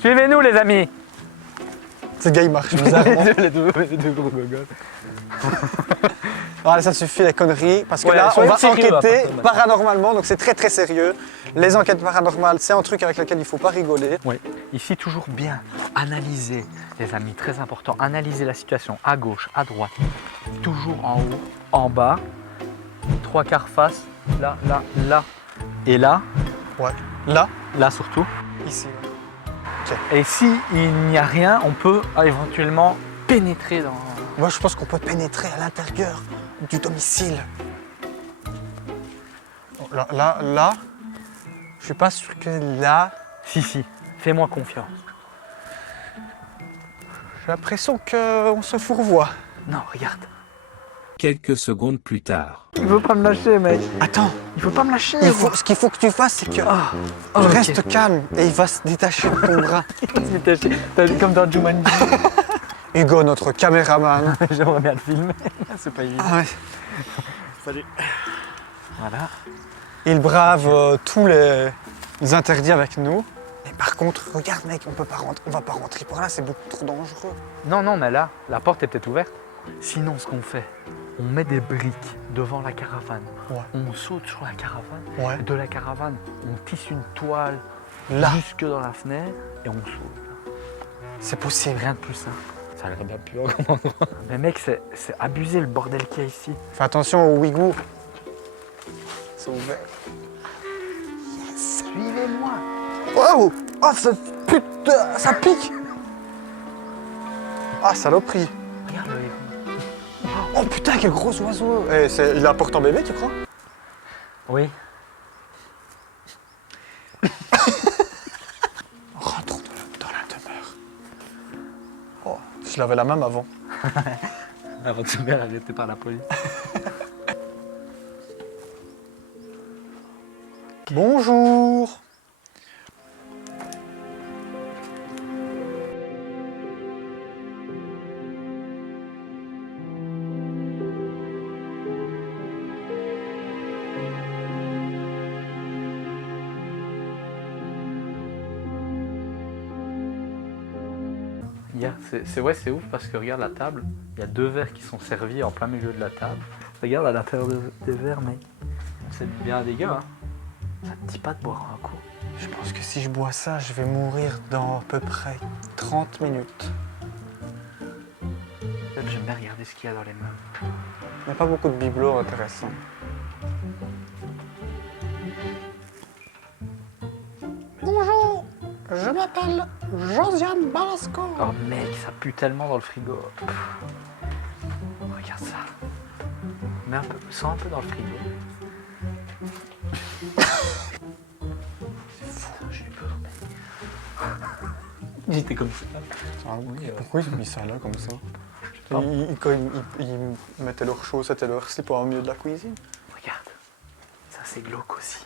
Suivez-nous les amis. Ce gars il marche bizarrement. les deux gros gogoles. Allez, ça suffit les conneries, parce que Ouais, là, on soyons va sérieux, enquêter maintenant. paranormalement, donc c'est très très sérieux. Les enquêtes paranormales, c'est un truc avec lequel il ne faut pas rigoler. Oui, ici toujours bien analyser, les amis, très important, analyser la situation à gauche, à droite, toujours en haut, en bas, 3/4 face, là, là, là et là, Ouais. Là, là surtout. ici. Et si il n'y a rien, on peut éventuellement pénétrer dans... Moi, je pense qu'on peut pénétrer à l'intérieur du domicile. Là, je suis pas sûr que là, Si, fais-moi confiance. j'ai l'impression qu'on se fourvoie. Non, regarde. Quelques secondes plus tard. Il veut pas me lâcher, mec. Attends, Il faut pas me lâcher. ce qu'il faut que tu fasses, c'est que Oh, tu ok. restes calme et il va se détacher de ton bras. T'as vu comme dans Jumanji. Hugo, notre caméraman. J'aimerais bien le filmer. C'est pas évident. Ah ouais. Salut. Voilà. Il brave tous les interdits avec nous. Mais par contre, regarde mec, on va pas rentrer par là, c'est beaucoup trop dangereux. Non, mais là, la porte est peut-être ouverte. Sinon, ce qu'on fait, on met des briques devant la caravane. Ouais. On saute sur la caravane. Ouais. De la caravane, on tisse une toile Là, jusque dans la fenêtre et on saute. c'est possible. Rien de plus simple. Ça a l'air bien pur comme endroit. Mais mec, c'est abusé le bordel qu'il y a ici. Fais attention aux Ouïghours. Ils sont ouverts. Suivez-moi. Wow! Oh, putain, ça pique! Ah, saloperie! Regarde le héron. Oh putain, quel gros oiseau! Il a un portant bébé, tu crois? Oui. Rentrons dans la demeure. Oh, je lavais la main avant. Avant de se faire arrêter par la police. Bonjour! C'est ouf parce que regarde la table, il y a 2 verres qui sont servis en plein milieu de la table. Regarde à l'intérieur des verres, mec. C'est bien dégueu, hein. Ça te dit pas de boire un coup. Je pense que si je bois ça, je vais mourir dans à peu près 30 minutes. J'aime bien regarder ce qu'il y a dans les mains. Il n'y a pas beaucoup de bibelots intéressants. Bonjour, je m'appelle Josiane Balasco. Oh mec, ça pue tellement dans le frigo. Pff. Regarde ça. Mets un peu, sens un peu dans le frigo. C'est fou, j'ai eu peur, mec. J'étais comme ça. Ah oui, pourquoi ils ont mis ça là comme ça? Quand ils mettaient leurs chaussettes et leurs slips au milieu de la cuisine. Regarde, ça c'est glauque aussi.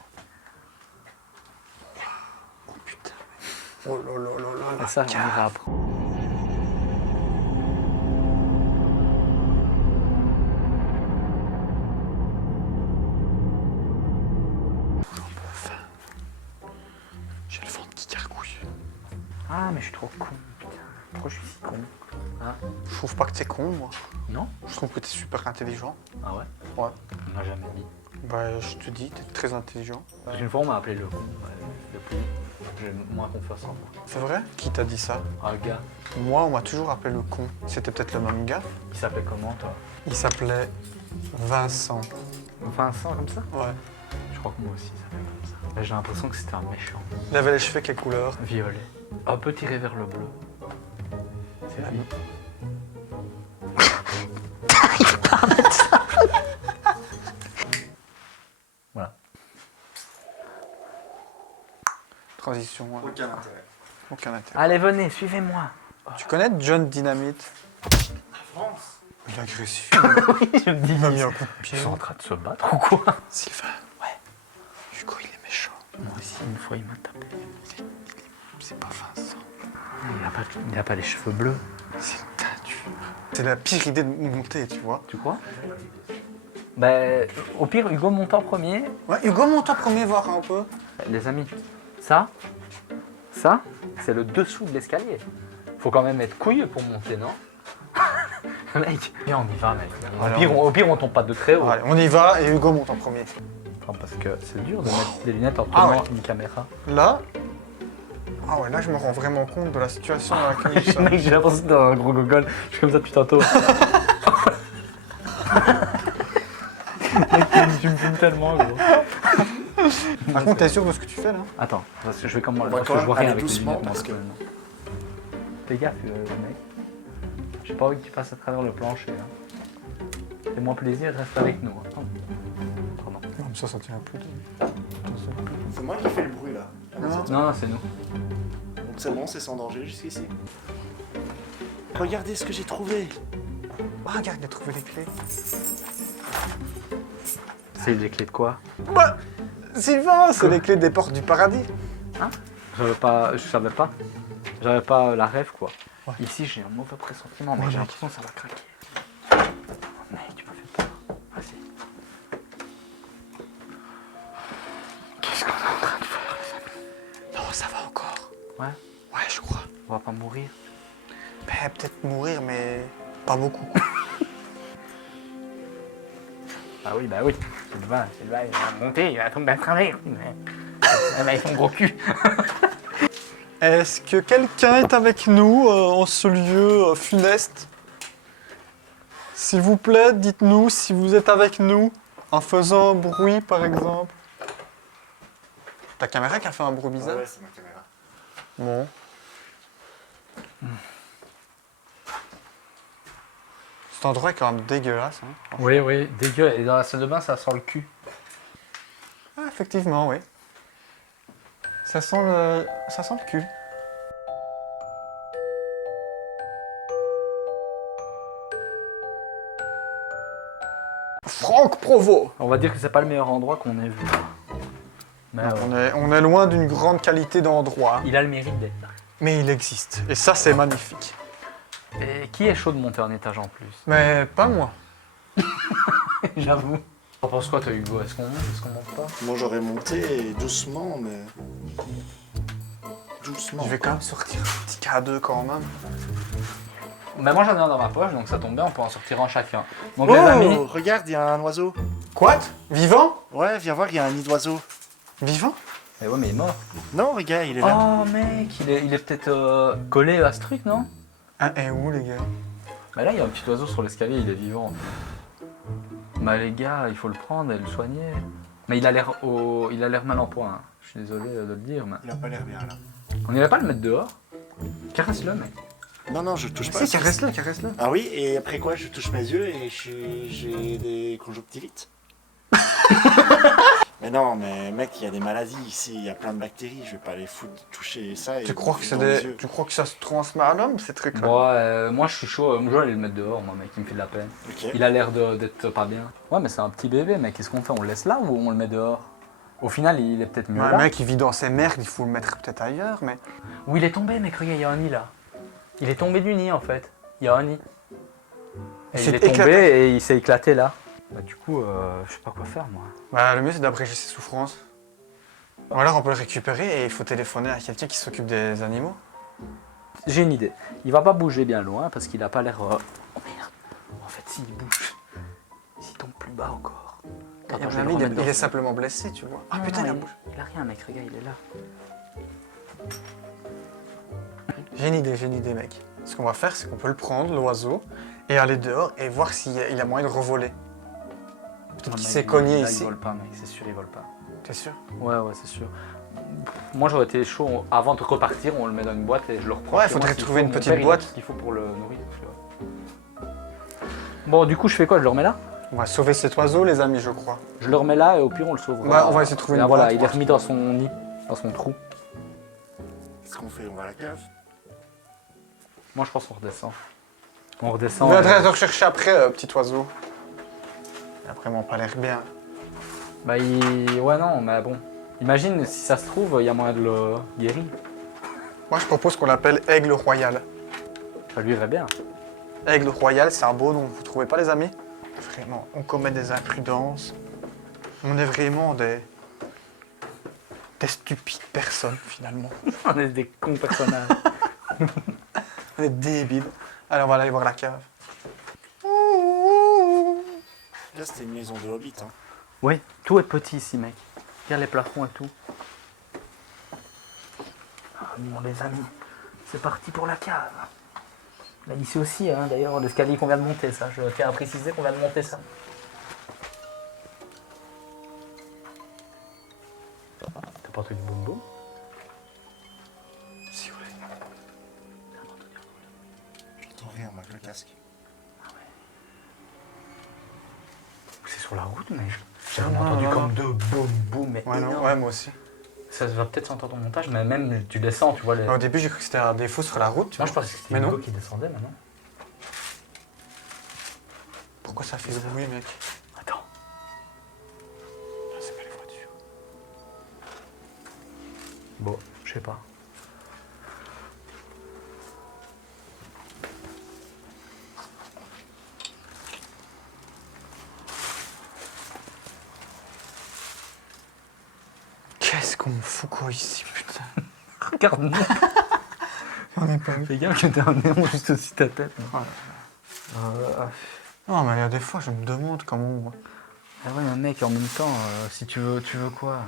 Oh putain. Oh là là là là là. Et ça, on ira après. J'ai un peu faim. J'ai le ventre qui gargouille. Ah, mais je suis trop con, putain. Pourquoi je suis si con? Hein? Je trouve pas que t'es con, moi. Non? Je trouve que t'es super intelligent. Ah ouais? Ouais. On m'a jamais dit. Bah, je te dis, t'es très intelligent. Parce qu'une fois, on m'a appelé le con. Ouais, depuis, j'ai moins confiance en moi. C'est vrai? Qui t'a dit ça? Un gars, Moi, on m'a toujours appelé le con. C'était peut-être le même gars. il s'appelait comment, toi? Il s'appelait Vincent. Vincent, comme ça? Ouais. Je crois que moi aussi, ça s'appelle comme ça. Mais j'ai l'impression que c'était un méchant. Il avait les cheveux quelle couleur? Violet. Un peu tiré vers le bleu. C'est lui. Voilà. Transition. Ouais. Aucun intérêt. Aucun intérêt. Allez, venez, suivez-moi. Tu connais John Dynamite? France. Il est agressif. Oui, je me dis. Il m'a mis un coup de Ils pied. sont en train de se battre ou quoi? Sylvain. Ouais. Hugo, il est méchant. Moi aussi, une fois, il m'a tapé. C'est pas Vincent. Il a pas les cheveux bleus. C'est une teinture. C'est la pire idée de monter, tu vois. Tu crois? Ben, au pire, Hugo monte en premier. Ouais, Hugo, monte en premier, voir un peu. Les amis, ça, C'est le dessous de l'escalier. Faut quand même être couilleux pour monter, non? Mec, viens, on y va, mec. Au pire, on tombe pas de très haut. Allez, on y va et Hugo monte en premier. Attends, parce que c'est dur de mettre des lunettes en Ah prenant ouais. une caméra. Là, ah ouais, là je me rends vraiment compte de la situation dans laquelle nous sommes. Mec, j'ai l'impression d'être un gros gogol. Je suis comme ça depuis tantôt. Mec, tu me filmes tellement, gros. Par contre, t'es sûr de ce que tu fais là? Attends, parce que je vais comme moi. On va Parce quand que je même vois rien aller avec les doucement, lunettes, moi, parce que- personnellement. Fais gaffe, mec. J'ai pas envie que tu passes à travers le plancher. Hein. Fais-moi plaisir, reste avec nous. Hein. Pardon. Non, mais ça tient plus. C'est moi qui fais le bruit là. Non. Non, c'est nous. Donc c'est bon, c'est sans danger jusqu'ici. Regardez ce que j'ai trouvé. Ah, regarde, il a trouvé les clés. C'est les clés de quoi? Bah, Sylvain, c'est les clés des portes du paradis. Je savais pas. J'avais pas la rêve, quoi. Ouais. Ici, j'ai un mauvais pressentiment, mais Ouais, j'ai mec. l'impression que ça va craquer. Mec, tu m'as fait peur. Vas-y. Qu'est-ce qu'on est en train de faire, les amis? Non, ça va encore. Ouais, Ouais, je crois. on va pas mourir. Ben, peut-être mourir, mais pas beaucoup. Ah oui, bah oui. Sylvain, il va monter, il va tomber à travers. Il va son gros cul. Est-ce que quelqu'un est avec nous en ce lieu funeste? S'il vous plaît, dites-nous si vous êtes avec nous en faisant un bruit, par exemple. Ta caméra qui a fait un bruit bizarre? Ouais, c'est ma caméra. Bon. Cet endroit est quand même dégueulasse. Hein. Oui, oui, dégueu. Et dans la salle de bain, ça sent le cul. Ah, effectivement, oui. Ça sent le cul. Franck Provost. On va dire que c'est pas le meilleur endroit qu'on ait vu. Mais On est loin d'une grande qualité d'endroit, il a le mérite d'être là. mais il existe. Et ça, c'est magnifique. Et qui est chaud de monter un étage en plus? Mais pas moi. J'avoue. T'en penses quoi, toi, Hugo? Est-ce qu'on monte? Est-ce qu'on monte pas? Moi j'aurais monté doucement, mais. Doucement. Je vais quand même sortir un petit K2 quand même. Bah, moi, j'en ai un dans ma poche, donc ça tombe bien, on peut en sortir un chacun. Donc, Oh, les amis. regarde, il y a un oiseau. Quoi? Vivant? Ouais, viens voir, il y a un nid d'oiseau. Vivant? Eh ouais, mais il est mort. Non, regarde, il est là. Oh, mec, il est peut-être collé à ce truc, non? Et où, les gars? Bah là, il y a un petit oiseau sur l'escalier, il est vivant. Bah les gars, il faut le prendre et le soigner. Mais il a l'air mal en point. Hein. Je suis désolé de le dire, mais... Il a pas l'air bien là. On n'irait pas le mettre dehors? Caresse-le, mec. Non, non, je touche pas. Si, caresse-le, caresse-le. Ah oui, et après quoi, je touche mes yeux et j'ai des conjonctivites. Mais non, mais mec, il y a des maladies ici, il y a plein de bactéries, je vais pas les foutre, toucher ça et Tu crois que dans mes c'est yeux. tu crois que ça se transmet à l'homme, ces trucs-là? Ouais, moi je suis chaud, je vais aller le mettre dehors, moi, mec, il me fait de la peine. Ok. Il a l'air d'être pas bien. Ouais, mais c'est un petit bébé, mec, qu'est-ce qu'on fait? On le laisse là ou on le met dehors? Au final, il est peut-être mieux Ouais, là. mec, il vit dans ses merdes, il faut le mettre peut-être ailleurs, mais... Où il est tombé, mec, regarde, il y a un nid là. Il est tombé du nid en fait. Il y a un nid. Et Il il est s'est tombé éclaté. et il s'est éclaté là. Bah du coup, je sais pas quoi faire moi. Bah, le mieux, c'est d'abréger ses souffrances. Ou alors, on peut le récupérer et il faut téléphoner à quelqu'un qui s'occupe des animaux. J'ai une idée. Il va pas bouger bien loin parce qu'il a pas l'air... Oh merde. En fait, s'il bouge, s'il tombe plus bas encore. Et à Attends, mon je vais le avis, remettre il dans est son- simplement blessé, tu vois. Ah Non, putain, non, il a bougé. il a rien, mec. Regarde, il est là. J'ai une idée, mec. Ce qu'on va faire, c'est qu'on peut le prendre, l'oiseau, et aller dehors et voir s'il y a moyen de revoler. Peut-être Non, qu'il mec, s'est cogné là, ici. Il vole pas, mec. C'est sûr, il vole pas. T'es sûr? Ouais, c'est sûr. Moi, j'aurais été chaud. Avant de repartir, on le met dans une boîte et je le reprends. Ouais, chez faudrait moi, s'il trouver faut. une Mon petite père, il a boîte. tout ce qu'il faut pour le nourrir. Bon, du coup, je fais quoi? Je le remets là? On va sauver cet oiseau, les amis, je crois. Je le remets là et au pire, on le sauvera. Bah, on va essayer de trouver Et une voilà, boîte, il est moi. remis dans son nid, dans son trou. Qu'est-ce qu'on fait? On va à la cave? Moi, je pense qu'on redescend. On On redescend. viendrait te rechercher après, petit oiseau. Il a vraiment pas l'air bien. Bah, ouais, non, mais bon. Imagine, si ça se trouve, il y a moyen de le guérir. Moi, je propose qu'on l'appelle Aigle Royal. Ça lui irait bien. Aigle Royal, c'est un beau nom, vous trouvez pas, les amis? Vraiment, on commet des imprudences. On est vraiment Des stupides personnes, finalement. On est des cons personnages. On est débiles. Alors, on va aller voir la cave. Là, c'était une maison de hobbit. Hein. Oui, tout est petit ici, mec. Regarde les plafonds et tout. Ah, bon, les amis, c'est parti pour la cave. Là, ici aussi, hein, d'ailleurs, l'escalier qu'on vient de monter, ça. Je tiens à préciser qu'on vient de monter ça. T'as pas entendu boum boum? Si vous voulez. J'entends rien, moi, avec le casque. C'est sur la route, mec. J'ai Non, entendu non, comme non. deux boum boum, mais Ouais, non, énorme. ouais, moi aussi. Ça va peut-être s'entendre au montage, mais même tu descends, tu vois. Les... Au début, j'ai cru que c'était un défaut sur la route. tu Moi, je vois. pensais que c'était Mais Hugo non. qui descendait maintenant. Pourquoi ça fait ce bruit, mec? Attends. Ah, c'est pas les voitures. Bon, je sais pas. Qu'est-ce qu'on me fout quoi ici, putain? Regarde-moi. On est pas vu. Fais gaffe que t'as un néon juste au-dessus de ta tête. Non, mais il y a des fois, je me demande comment. Ah ouais, mais mec, en même temps, si tu veux quoi?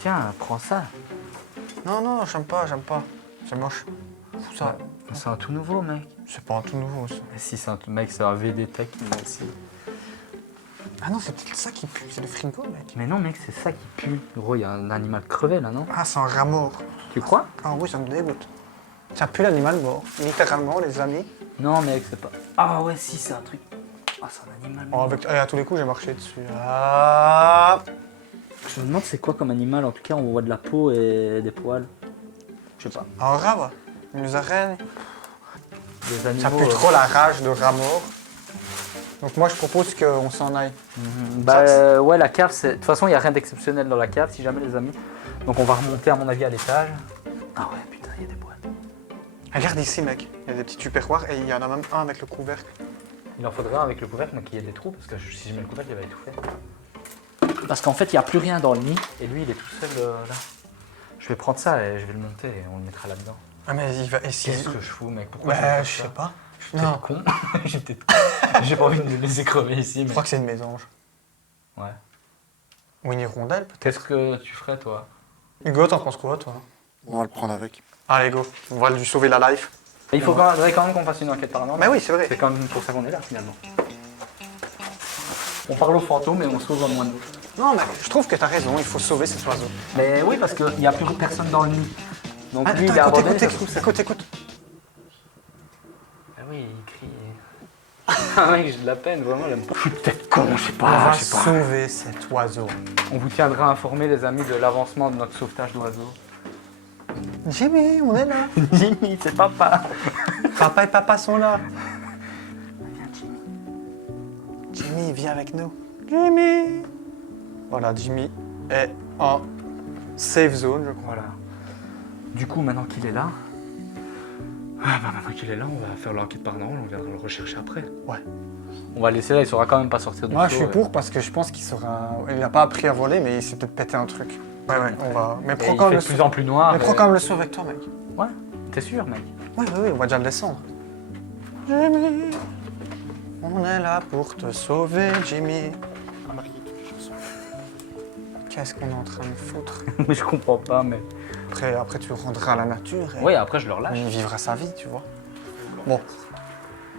Tiens, prends ça. Non, non, j'aime pas, j'aime pas. C'est moche. Fous ça. C'est un tout nouveau, mec. C'est pas un tout nouveau, ça. Et si c'est un tout... Mec, c'est un VD Tech, mais aussi. Ah non, c'est peut-être ça qui pue, c'est le frigo, mec. Mais non, mec, c'est ça qui pue. Gros, il y a un animal crevé là, non? Ah, c'est un rat mort. Tu crois? Ah oui, ça me dégoûte. Ça pue l'animal mort. Littéralement, les amis. Non, mec, c'est pas. Ah ouais, si, c'est un truc. Ah, c'est un animal. Oh, avec... à tous les coups, j'ai marché dessus. Ah. Je me demande c'est quoi comme animal. En tout cas, on voit de la peau et des poils. Je sais pas. Un rat, ouais. Une musaraigne. Des animaux. Ça pue trop la rage de rat mort. Donc moi, je propose qu'on s'en aille. Bah ouais, la cave, c'est... De toute façon, il n'y a rien d'exceptionnel dans la cave, si jamais, les amis. Donc on va remonter, à mon avis, à l'étage. Ah ouais, putain, il y a des boîtes. Regarde ici, mec. Il y a des petits tupperwares et il y en a même un avec le couvercle. Il en faudrait un avec le couvercle, mais qu'il y ait des trous, parce que si je mets le couvercle, il va étouffer. Parce qu'en fait, il n'y a plus rien dans le nid, et lui, il est tout seul là. Je vais prendre ça et je vais le monter et on le mettra là-dedans. Ah, mais il va essayer. Qu'est-ce que je fous, mec? Pourquoi Bah, je je fais sais ça? pas. Je suis peut-être con. J'ai pas envie de me laisser crever ici. Je Mais... crois que c'est une mésange. Ouais. Ou une hirondelle, peut-être. Qu'est-ce que tu ferais, toi? Hugo, t'en penses quoi, toi? On va le prendre avec. Allez, go. On va lui sauver la life. Il faudrait quand même qu'on fasse une enquête paranormale. Mais oui, c'est vrai. C'est quand même pour ça qu'on est là, finalement. On parle aux fantômes et on sauve en moins de doute. Non, mais je trouve que t'as raison. Il faut sauver cet oiseau. Mais oui, parce qu'il n'y a plus personne dans le nid. Donc Ah, lui, il est attends, abandonné. écoute, Ça se trouve, écoute, écoute, écoute. Ah oui, il crie. Ah mec, j'ai de la peine, vraiment. Je suis peut-être con, je sais On pas. va Je sais pas. sauver cet oiseau. On vous tiendra informés, les amis, de l'avancement de notre sauvetage d'oiseaux. Jimmy, on est là. Jimmy, c'est papa. Papa et papa sont là. Jimmy, viens avec nous. Jimmy. Voilà, Jimmy est en safe zone, je crois. Voilà. Du coup, maintenant qu'il est là, on va faire l'enquête paranormale, on viendra le rechercher après. Ouais. On va le laisser là, il saura quand même pas sortir du Moi, seau, je suis pour parce que je pense qu'il sera. Il n'a pas appris à voler, mais il s'est peut-être pété un truc. Ouais, ouais, on va. Mais Et prends il quand fait même de le plus en plus noir. Mais prends quand même le saut avec toi, mec. Ouais, t'es sûr, mec? Oui, oui, oui, on va déjà le descendre. Jimmy, on est là pour te sauver, Jimmy. Remarquez toutes les chansons. Qu'est-ce qu'on est en train de foutre? Mais je comprends pas, mais. Après, tu rendras à la nature et Oui, après je le relâche. il vivra sa vie, tu vois. Bon.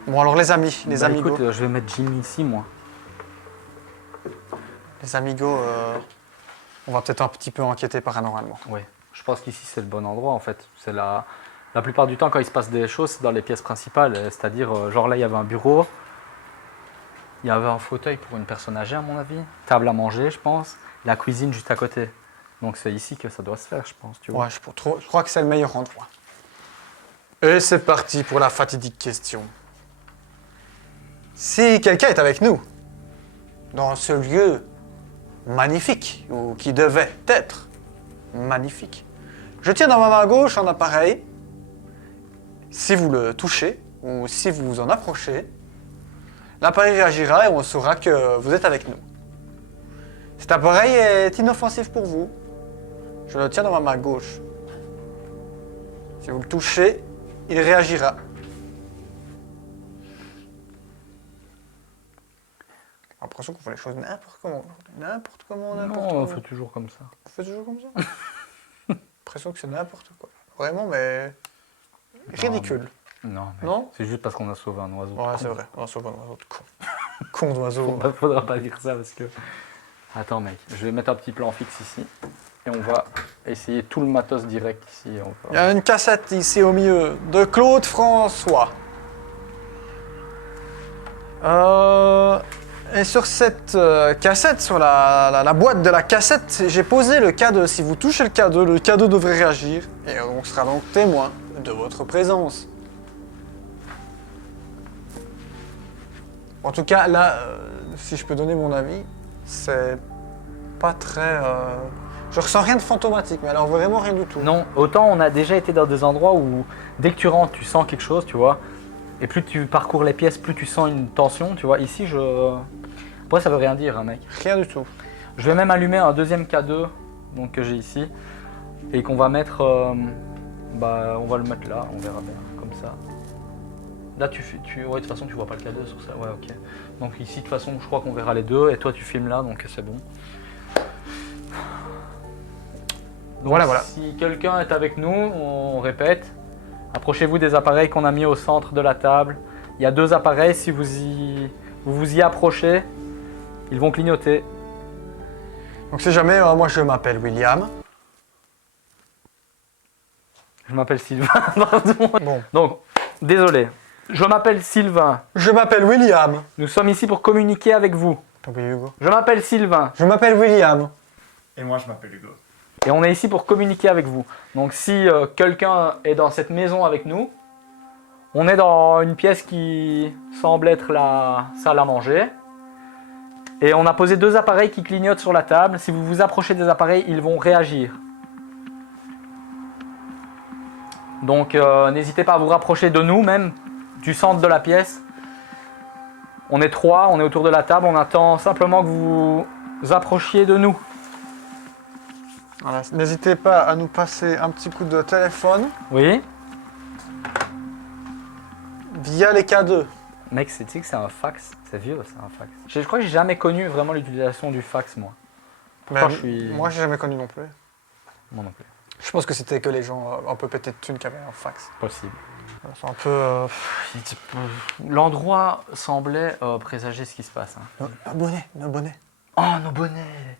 Bon, alors les amis, les Bah, amigos. écoute, je vais mettre Jimmy ici, moi. Les amigos, on va peut-être un petit peu enquêter paranormalement. Oui. Je pense qu'ici c'est le bon endroit en fait. C'est la plupart du temps quand il se passe des choses, c'est dans les pièces principales. C'est-à-dire, genre là il y avait un bureau, il y avait un fauteuil pour une personne âgée à mon avis, table à manger je pense, la cuisine juste à côté. Donc c'est ici que ça doit se faire je pense, tu vois. Ouais, je crois que c'est le meilleur endroit. Et c'est parti pour la fatidique question. Si quelqu'un est avec nous, dans ce lieu magnifique, ou qui devait être magnifique, je tiens dans ma main gauche un appareil. Si vous le touchez, ou si vous vous en approchez, l'appareil réagira et on saura que vous êtes avec nous. Cet appareil est inoffensif pour vous. Je le tiens dans ma main gauche. Si vous le touchez, il réagira. J'ai l'impression qu'on fait les choses n'importe comment. N'importe comment. Non, on fait toujours comme ça. On fait toujours comme ça. J'ai l'impression que c'est n'importe quoi. Vraiment, mais ridicule. Non, mais Non? c'est juste parce qu'on a sauvé un oiseau. Ouais, c'est vrai. On sauve un oiseau de con. Con d'oiseau. Faudra pas dire ça parce que... Attends mec, je vais mettre un petit plan fixe ici. Et on va essayer tout le matos direct ici. Il y a une cassette ici au milieu de Claude François. Et sur cette cassette, sur la boîte de la cassette, j'ai posé le K2. Si vous touchez le K2 devrait réagir. Et on sera donc témoin de votre présence. En tout cas, là, si je peux donner mon avis, c'est pas très... Je ressens rien de fantomatique, mais alors vraiment rien du tout. Non, autant on a déjà été dans des endroits où dès que tu rentres, tu sens quelque chose, tu vois. Et plus tu parcours les pièces, plus tu sens une tension, tu vois. Ici, Après, ça veut rien dire, hein, mec. Rien du tout. Je vais même allumer un deuxième K2 donc, que j'ai ici. Et qu'on va mettre... on va le mettre là, on verra bien, comme ça. Là, ouais, de toute façon, tu vois pas le K2 sur ça. Ouais, ok. Donc ici, de toute façon, je crois qu'on verra les deux. Et toi, tu filmes là, donc c'est bon. Donc, voilà. Si quelqu'un est avec nous, on répète. Approchez-vous des appareils qu'on a mis au centre de la table. Il y a 2 appareils, si vous vous y approchez, ils vont clignoter. Donc si jamais, moi je m'appelle William. Je m'appelle Sylvain, pardon. Bon. Donc, désolé. Je m'appelle Sylvain. Je m'appelle William. Nous sommes ici pour communiquer avec vous. Oui, Hugo. Je m'appelle Sylvain. Je m'appelle William. Et moi, je m'appelle Hugo. Et on est ici pour communiquer avec vous. Donc si quelqu'un est dans cette maison avec nous, on est dans une pièce qui semble être la salle à manger. Et on a posé 2 appareils qui clignotent sur la table. Si vous vous approchez des appareils, ils vont réagir. Donc n'hésitez pas à vous rapprocher de nous, même du centre de la pièce. On est 3, on est autour de la table. On attend simplement que vous vous approchiez de nous. Voilà. N'hésitez pas à nous passer un petit coup de téléphone Oui. via les K2. Mec, tu sais que c'est un fax. C'est vieux, c'est un fax. Je crois que j'ai jamais connu vraiment l'utilisation du fax, moi. Pourquoi je suis... Moi, j'ai jamais connu non plus. Moi non plus. Je pense que c'était que les gens un peu pétés de thunes qui avaient un fax. Possible. Voilà, c'est un peu... L'endroit semblait présager ce qui se passe. Hein. Nos bonnets. Oh, nos bonnets!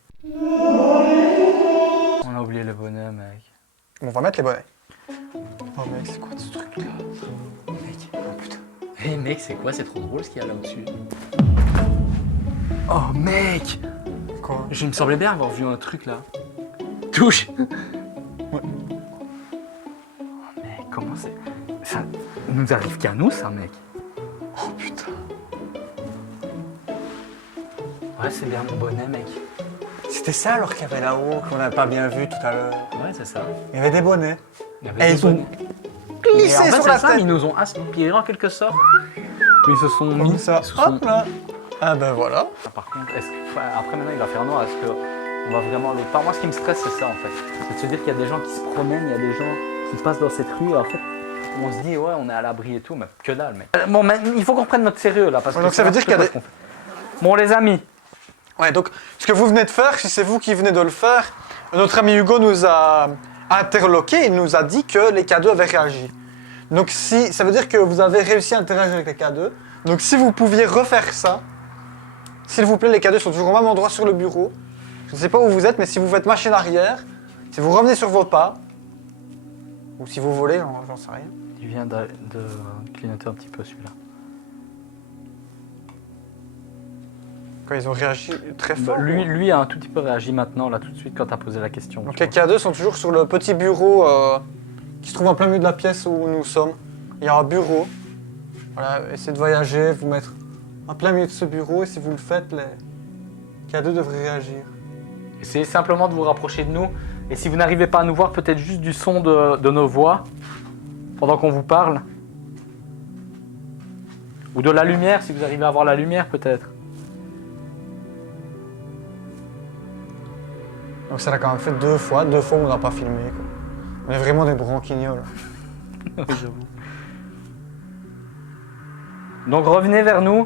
On a oublié les bonnets, mec. Bon, on va mettre les bonnets. Oh mec, c'est quoi ce truc là? Mec, oh putain. Hé mec, c'est quoi? C'est trop drôle ce qu'il y a là au-dessus. Oh mec! Quoi? Je me semblais bien avoir vu un truc là. Touche! Ouais. Oh mec, comment c'est... Ça nous arrive qu'à nous ça, mec. Oh putain. Ouais, c'est bien mon bonnet, mec. C'était ça alors qu'il y avait là-haut, qu'on n'a pas bien vu tout à l'heure. Ouais, c'est ça. Il y avait des bonnets. Il y avait Et des ils ont bonnets. glissé Et en fait, sur la c'est ça, tête. ils nous ont aspiré en quelque sorte. Ils se sont Comme mis... ça. ils se sont- Hop là. Ah ben voilà. Ah, par contre, après maintenant il va faire noir, est-ce qu'on va vraiment aller... Moi ce qui me stresse c'est ça en fait. C'est de se dire qu'il y a des gens qui se promènent, il y a des gens qui passent dans cette rue et en fait on se dit ouais on est à l'abri et tout, mais que dalle mec. Bon mais il faut qu'on reprenne notre sérieux là parce Ouais, que donc ça veut dire qu'il y a des... Bon les amis, Ouais, donc ce que vous venez de faire, si c'est vous qui venez de le faire, notre ami Hugo nous a interloqué, il nous a dit que les K2 avaient réagi. Donc si, ça veut dire que vous avez réussi à interagir avec les K2. Donc si vous pouviez refaire ça, s'il vous plaît, les K2 sont toujours au même endroit sur le bureau. Je ne sais pas où vous êtes, mais si vous faites machine arrière, si vous revenez sur vos pas, ou si vous volez, j'en sais rien. il vient de clignoter un petit peu celui-là. Quand ils ont réagi très Bah, fort. lui a un tout petit peu réagi maintenant là tout de suite quand t'as posé la question. Donc tu les vois. K2 sont toujours sur le petit bureau qui se trouve en plein milieu de la pièce où nous sommes. Il y a un bureau. Voilà, essayez de voyager, vous mettre en plein milieu de ce bureau et si vous le faites, les K2 devraient réagir. Essayez simplement de vous rapprocher de nous. Et si vous n'arrivez pas à nous voir, peut-être juste du son de nos voix pendant qu'on vous parle. Ou de la lumière, si vous arrivez à voir la lumière peut-être. Donc ça l'a quand même fait 2 fois on n'a pas filmé. Quoi. On est vraiment des branquignoles. Oui, j'avoue. Donc revenez vers nous.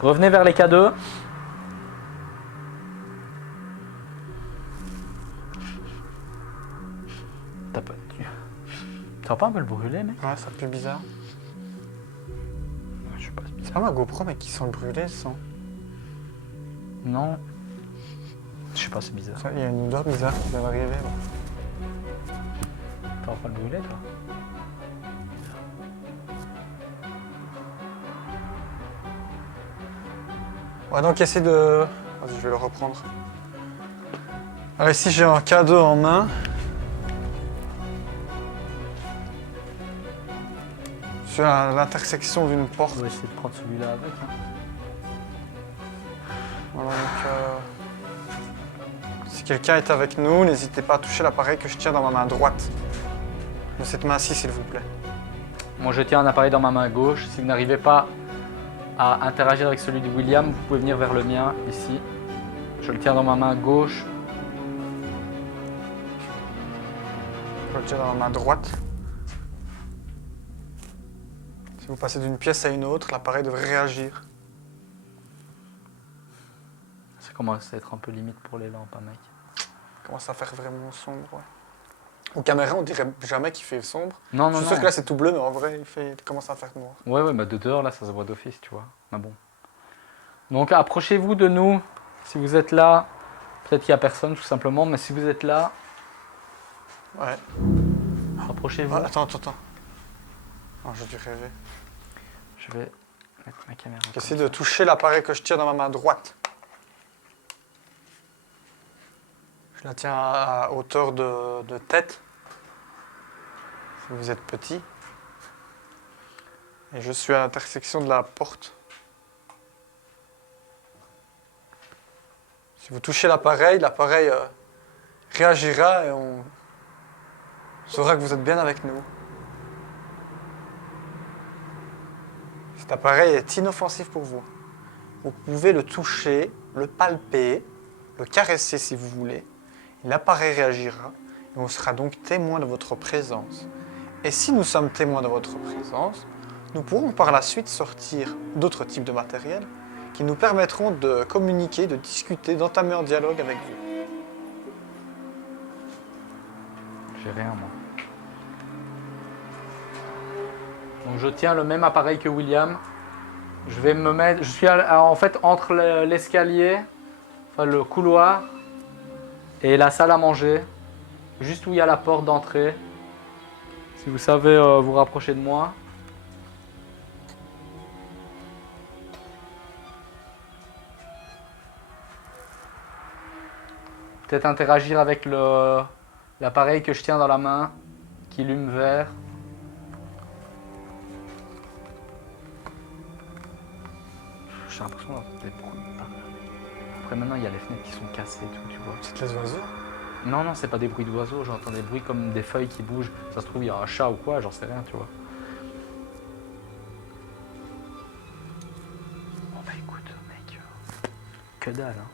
Revenez vers les K2. T'as pas... Tu vas pas un peu le brûler, mec? Ouais, ça pue bizarre. Je sais pas. C'est pas ma GoPro, mais qui sent le brûler, ça. Non. Je sais pas, c'est bizarre. Il y a une odeur bizarre qui vient d'arriver. Là. Tu vas pas le brûler, toi? Ouais, donc essayer de... Vas-y, je vais le reprendre. Alors ici, j'ai un K2 en main. Je suis à l'intersection d'une porte. On va essayer de prendre celui-là avec. Hein. Voilà, donc, si quelqu'un est avec nous, n'hésitez pas à toucher l'appareil que je tiens dans ma main droite. De cette main-ci, s'il vous plaît. Moi, je tiens un appareil dans ma main gauche. Si vous n'arrivez pas à interagir avec celui de William, vous pouvez venir vers le mien, ici. Je le tiens dans ma main gauche. Je le tiens dans ma main droite. Si vous passez d'une pièce à une autre, l'appareil devrait réagir. Ça commence à être un peu limite pour les lampes, hein, mec. Il commence à faire vraiment sombre, ouais. Aux caméras, on dirait jamais qu'il fait sombre. Non, Je non, suis non. sûr que là, c'est tout bleu, mais en vrai, il commence à faire noir. Ouais, ouais, bah de dehors, là, ça se voit d'office, tu vois. Mais bon. Donc, approchez-vous de nous. Si vous êtes là, peut-être qu'il n'y a personne, tout simplement, mais si vous êtes là, Ouais. approchez-vous. Ah, attends. Oh, j'ai dû rêver. Je vais mettre ma caméra. J'essaie de toucher l'appareil que je tiens dans ma main droite. Je la tiens à hauteur de tête. Si vous êtes petit. Et je suis à l'intersection de la porte. Si vous touchez l'appareil réagira et on saura que vous êtes bien avec nous. Cet appareil est inoffensif pour vous. Vous pouvez le toucher, le palper, le caresser si vous voulez. L'appareil réagira et on sera donc témoin de votre présence. Et si nous sommes témoins de votre présence, nous pourrons par la suite sortir d'autres types de matériel qui nous permettront de communiquer, de discuter, d'entamer un dialogue avec vous. J'ai rien, moi. Donc, je tiens le même appareil que William. Je vais me mettre... Je suis en fait entre l'escalier, enfin le couloir, et la salle à manger, juste où il y a la porte d'entrée. Si vous savez vous rapprocher de moi. Peut-être interagir avec l'appareil que je tiens dans la main, qui allume vert. J'ai l'impression d'entendre des bruits. Après maintenant il y a les fenêtres qui sont cassées et tout, tu vois. C'est les oiseaux. Non, non, c'est pas des bruits d'oiseaux, j'entends des bruits comme des feuilles qui bougent. Ça se trouve, il y a un chat ou quoi, j'en sais rien, tu vois. Bon bah écoute, mec, que dalle, hein.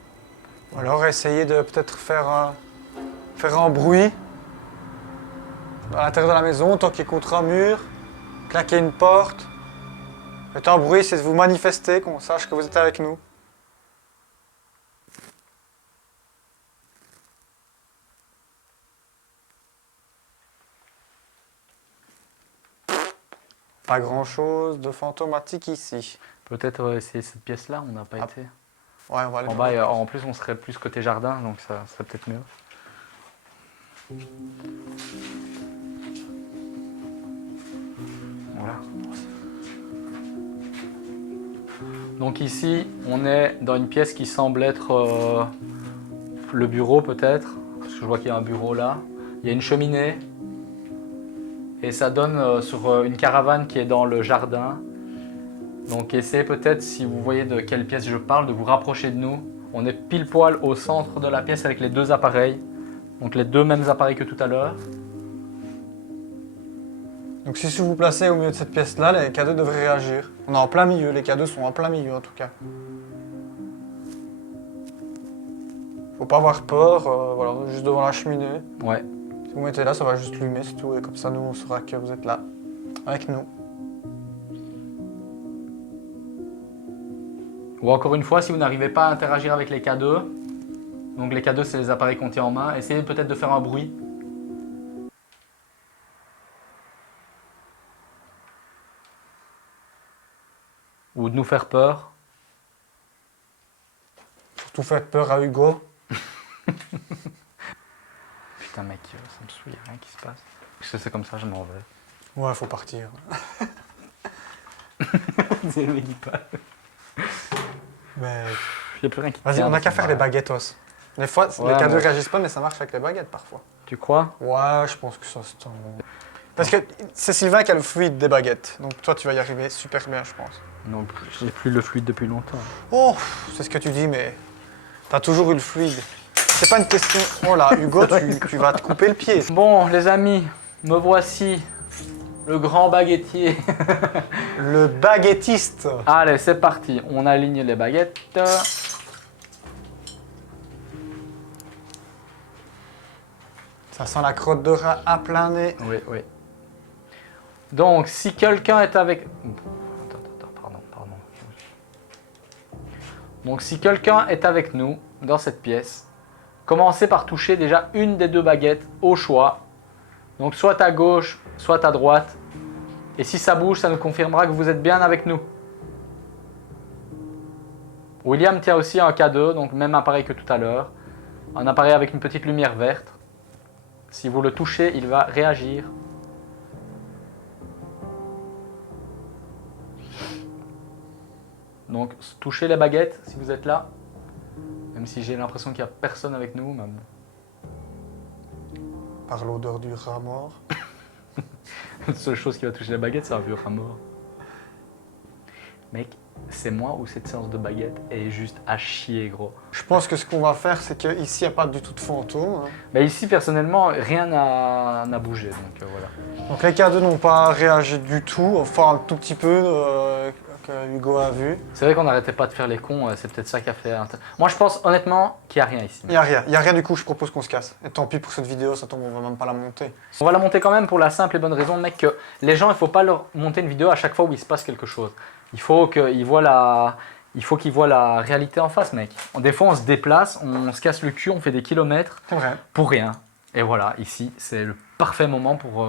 Ou alors essayez de peut-être faire un bruit à l'intérieur de la maison, toquer contre un mur, claquer une porte. Faites un bruit, c'est de vous manifester, qu'on sache que vous êtes avec nous. Pas grand-chose de fantomatique ici. Peut-être essayer cette pièce-là, on n'a pas Ah. été. Ouais, on va aller En bas, en plus, on serait plus côté jardin, donc ça serait peut-être mieux. Voilà. Donc ici, on est dans une pièce qui semble être le bureau peut-être, parce que je vois qu'il y a un bureau là. Il y a une cheminée, et ça donne sur une caravane qui est dans le jardin. Donc essayez peut-être, si vous voyez de quelle pièce je parle, de vous rapprocher de nous. On est pile poil au centre de la pièce avec les deux appareils. Donc les deux mêmes appareils que tout à l'heure. Donc si vous vous placez au milieu de cette pièce-là, les K2 devraient réagir. On est en plein milieu, les K2 sont en plein milieu en tout cas. Faut pas avoir peur, voilà, on est juste devant la cheminée. Ouais. Si vous mettez là, ça va juste allumer, c'est tout. Et comme ça, nous, on saura que vous êtes là, avec nous. Ou encore une fois, si vous n'arrivez pas à interagir avec les K2, donc les K2 c'est les appareils qu'on tient en main, essayez peut-être de faire un bruit. Ou de nous faire peur. Surtout faites peur à Hugo. Putain mec, ça me saoule, il n'y a rien qui se passe. Parce que c'est comme ça, je m'en vais. Ouais, faut partir. C'est le dit pas. Mais Il n'y a plus rien qui vas-y, tient on n'a dans qu'à ce faire bar. les baguettos. Des fois, Ouais, les cadeaux mais- réagissent pas, mais ça marche avec les baguettes parfois. Tu crois? Ouais, je pense que ça c'est un bon. Parce que c'est Sylvain qui a le fluide des baguettes. Donc toi, tu vas y arriver super bien, je pense. Non, j'ai plus le fluide depuis longtemps. Oh, c'est ce que tu dis, mais t'as toujours eu le fluide. C'est pas une question. Oh là, Hugo, tu vas te couper le pied. Bon les amis, me voici, le grand baguettier. Le baguettiste. Allez, c'est parti, on aligne les baguettes. Ça sent la crotte de rat à plein nez. Oui, oui. Donc, si quelqu'un est avec... Pardon. Donc, si quelqu'un est avec nous dans cette pièce, commencez par toucher déjà une des deux baguettes au choix. Donc, soit à gauche, soit à droite. Et si ça bouge, ça nous confirmera que vous êtes bien avec nous. William tient aussi un K2, donc même appareil que tout à l'heure. Un appareil avec une petite lumière verte. Si vous le touchez, il va réagir. Donc, touchez les baguettes si vous êtes là. Même si j'ai l'impression qu'il n'y a personne avec nous. Même. Par l'odeur du rat mort. La seule chose qui va toucher les baguettes, c'est un vieux rat mort. Mec, c'est moi ou cette séance de baguettes est juste à chier, gros. Je pense que ce qu'on va faire, c'est qu'ici, il n'y a pas du tout de fantôme. Hein. Mais ici, personnellement, rien n'a bougé. Donc voilà. Donc les cadeaux n'ont pas réagi du tout, enfin un tout petit peu que Hugo a vu. C'est vrai qu'on n'arrêtait pas de faire les cons, c'est peut-être ça qui a fait... Moi, je pense honnêtement qu'il n'y a rien ici. Il n'y a rien du coup, je propose qu'on se casse. Et tant pis pour cette vidéo, ça tombe, on va même pas la monter. On va la monter quand même pour la simple et bonne raison, mec, que les gens, il ne faut pas leur monter une vidéo à chaque fois où il se passe quelque chose. Il faut qu'ils voient la réalité en face, mec. Des fois, on se déplace, on se casse le cul, on fait des kilomètres C'est vrai. pour rien. Et voilà, ici, c'est le parfait moment pour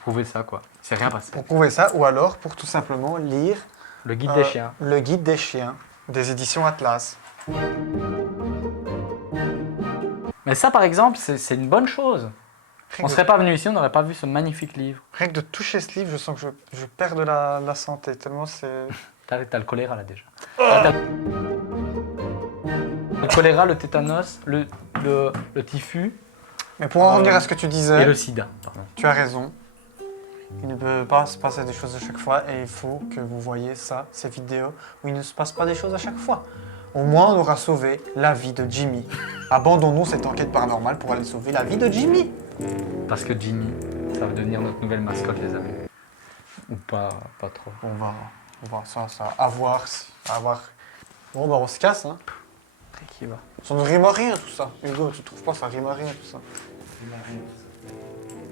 prouver ça, quoi. C'est rien passé. Pour prouver ça, ou alors pour tout simplement lire Le guide des chiens. Le guide des chiens, des éditions Atlas. Mais ça, par exemple, c'est une bonne chose. Rien On que serait pas venu ici, on n'aurait pas vu ce magnifique livre. Rien que de toucher ce livre, je sens que je perds de la santé, tellement c'est... T'as le choléra là déjà. T'as le choléra, le tétanos, le typhus Mais pour en revenir à ce que tu et disais, le sida. Pardon. tu as raison. Il ne peut pas se passer des choses à chaque fois et il faut que vous voyez ça, ces vidéos où il ne se passe pas des choses à chaque fois. Au moins, on aura sauvé la vie de Jimmy. Abandonnons cette enquête paranormale pour aller sauver la vie de Jimmy. Parce que Jimmy, ça va devenir notre nouvelle mascotte, les amis. Ou pas trop. On va ça, à voir. Bon, bah on se casse, hein. Qui va. Ça ne rime à rien, tout ça. Hugo, tu trouves pas ça rime à rien, tout ça?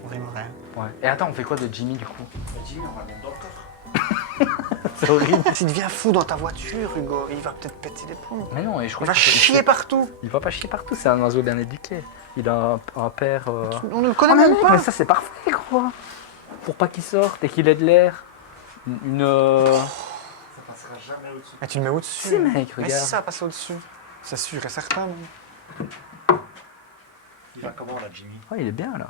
On rime à rien. Ouais. Et attends, on fait quoi de Jimmy du coup? Jimmy, on va le mettre dans le coffre. C'est horrible. S'il devient fou dans ta voiture, Hugo, il va peut-être péter les plombs. Mais non, et je Il crois va chier partout. Il va pas chier partout, c'est un oiseau bien éduqué. Il a un père... On ne le connaît même pas. Mais ça c'est parfait, gros. Pour pas qu'il sorte et qu'il ait de l'air. Ça passera jamais au-dessus. Mais tu le mets au-dessus. Si, mec, Mais regarde. si ça passe au-dessus. C'est sûr et certain. Même. Il va comment là, Jimmy? Ouais, il est bien là.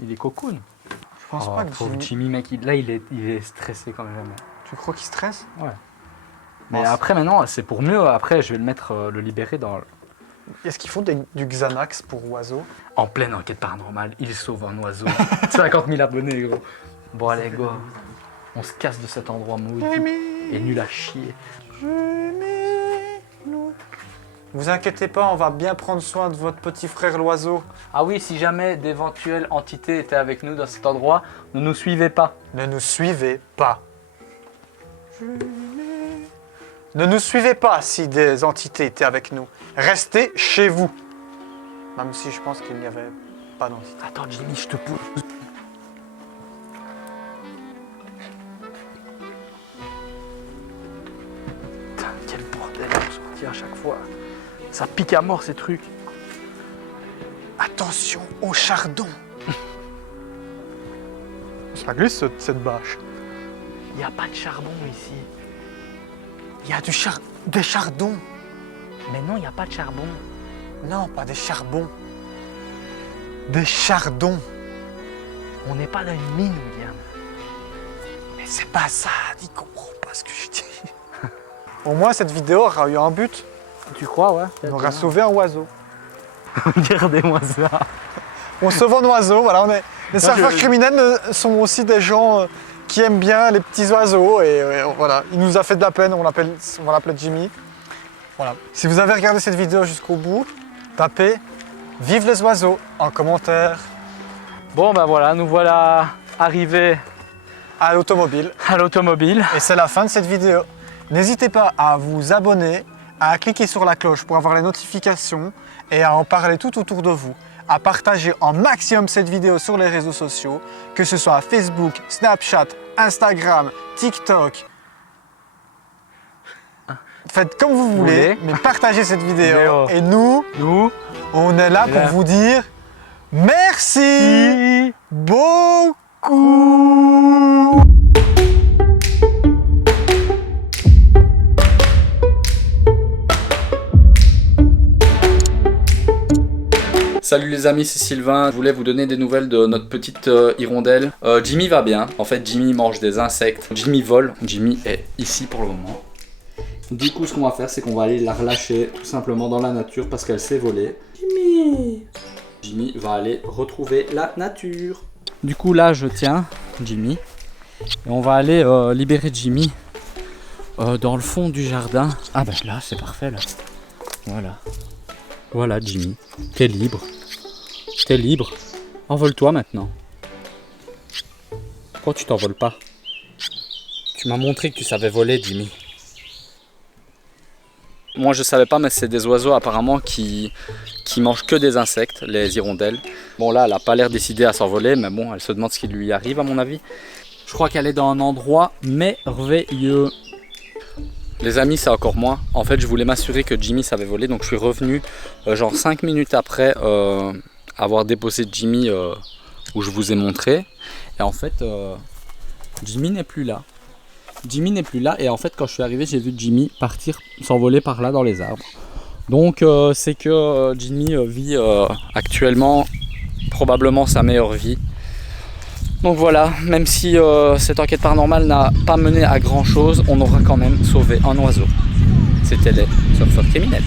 Il est cocoon. Je pense pas que pauvre Jimmy... Jimmy, mec, il est stressé quand même. Tu crois qu'il stresse? Ouais. Mais Bon, après, maintenant, c'est pour mieux. Après, je vais le libérer dans... Est-ce qu'il faut du Xanax pour oiseaux? En pleine enquête paranormale, il sauve un oiseau. 50 000 abonnés, gros. Bon, allez, go. On se casse de cet endroit maudit. Et nul à chier. Vous inquiétez pas, on va bien prendre soin de votre petit frère l'oiseau. Ah oui, si jamais d'éventuelles entités étaient avec nous dans cet endroit, ne nous suivez pas. Ne nous suivez pas. Ne nous suivez pas si des entités étaient avec nous. Restez chez vous. Même si je pense qu'il n'y avait pas d'entité. Attends, Jimmy, je te pousse. Putain, quel bordel pour sortir à chaque fois. Ça pique à mort ces trucs. Attention au chardon. Ça glisse cette bâche. Il n'y a pas de charbon ici. Il y a des chardons. Mais non, il n'y a pas de charbon. Non, pas des charbons. Des chardons. On n'est pas dans une mine, William. Mais c'est pas ça, il comprend pas ce que je dis. Au moins, cette vidéo aura eu un but. Tu crois, ouais? On aura sauvé un oiseau. Regardez-moi ça. On sauve un oiseau, voilà. Les surfeurs criminels sont aussi des gens qui aiment bien les petits oiseaux. Et voilà, il nous a fait de la peine, on va l'appeler Jimmy. Voilà. Si vous avez regardé cette vidéo jusqu'au bout, tapez « Vive les oiseaux » en commentaire. Bon, ben voilà, nous voilà arrivés À l'automobile. à l'automobile. Et c'est la fin de cette vidéo. N'hésitez pas à vous abonner, à cliquer sur la cloche pour avoir les notifications et à en parler tout autour de vous. À partager en maximum cette vidéo sur les réseaux sociaux, que ce soit Facebook, Snapchat, Instagram, TikTok. Faites comme vous voulez, mais partagez cette vidéo. Et nous, on est là pour vous dire merci beaucoup. Salut les amis, c'est Sylvain. Je voulais vous donner des nouvelles de notre petite hirondelle. Jimmy va bien. En fait, Jimmy mange des insectes. Jimmy vole. Jimmy est ici pour le moment. Du coup, ce qu'on va faire, c'est qu'on va aller la relâcher tout simplement dans la nature parce qu'elle sait voler. Jimmy va aller retrouver la nature. Du coup, là, je tiens Jimmy. Et on va aller libérer Jimmy dans le fond du jardin. Ah bah là, c'est parfait là. Voilà. Voilà Jimmy. T'es libre. T'es libre. Envole-toi maintenant. Pourquoi tu t'envoles pas? Tu m'as montré que tu savais voler, Jimmy. Moi je savais pas, mais c'est des oiseaux apparemment qui mangent que des insectes, les hirondelles. Bon là, elle a pas l'air décidée à s'envoler, mais bon, elle se demande ce qui lui arrive à mon avis. Je crois qu'elle est dans un endroit merveilleux. Les amis, c'est encore moins. En fait, je voulais m'assurer que Jimmy savait voler, donc je suis revenu genre 5 minutes après avoir déposé Jimmy où je vous ai montré. Et en fait, Jimmy n'est plus là. Jimmy n'est plus là et en fait quand je suis arrivé j'ai vu Jimmy partir s'envoler par là dans les arbres. Donc c'est que Jimmy vit actuellement probablement sa meilleure vie. Donc voilà, même si cette enquête paranormale n'a pas mené à grand chose, on aura quand même sauvé un oiseau. C'était les surfeurs criminels.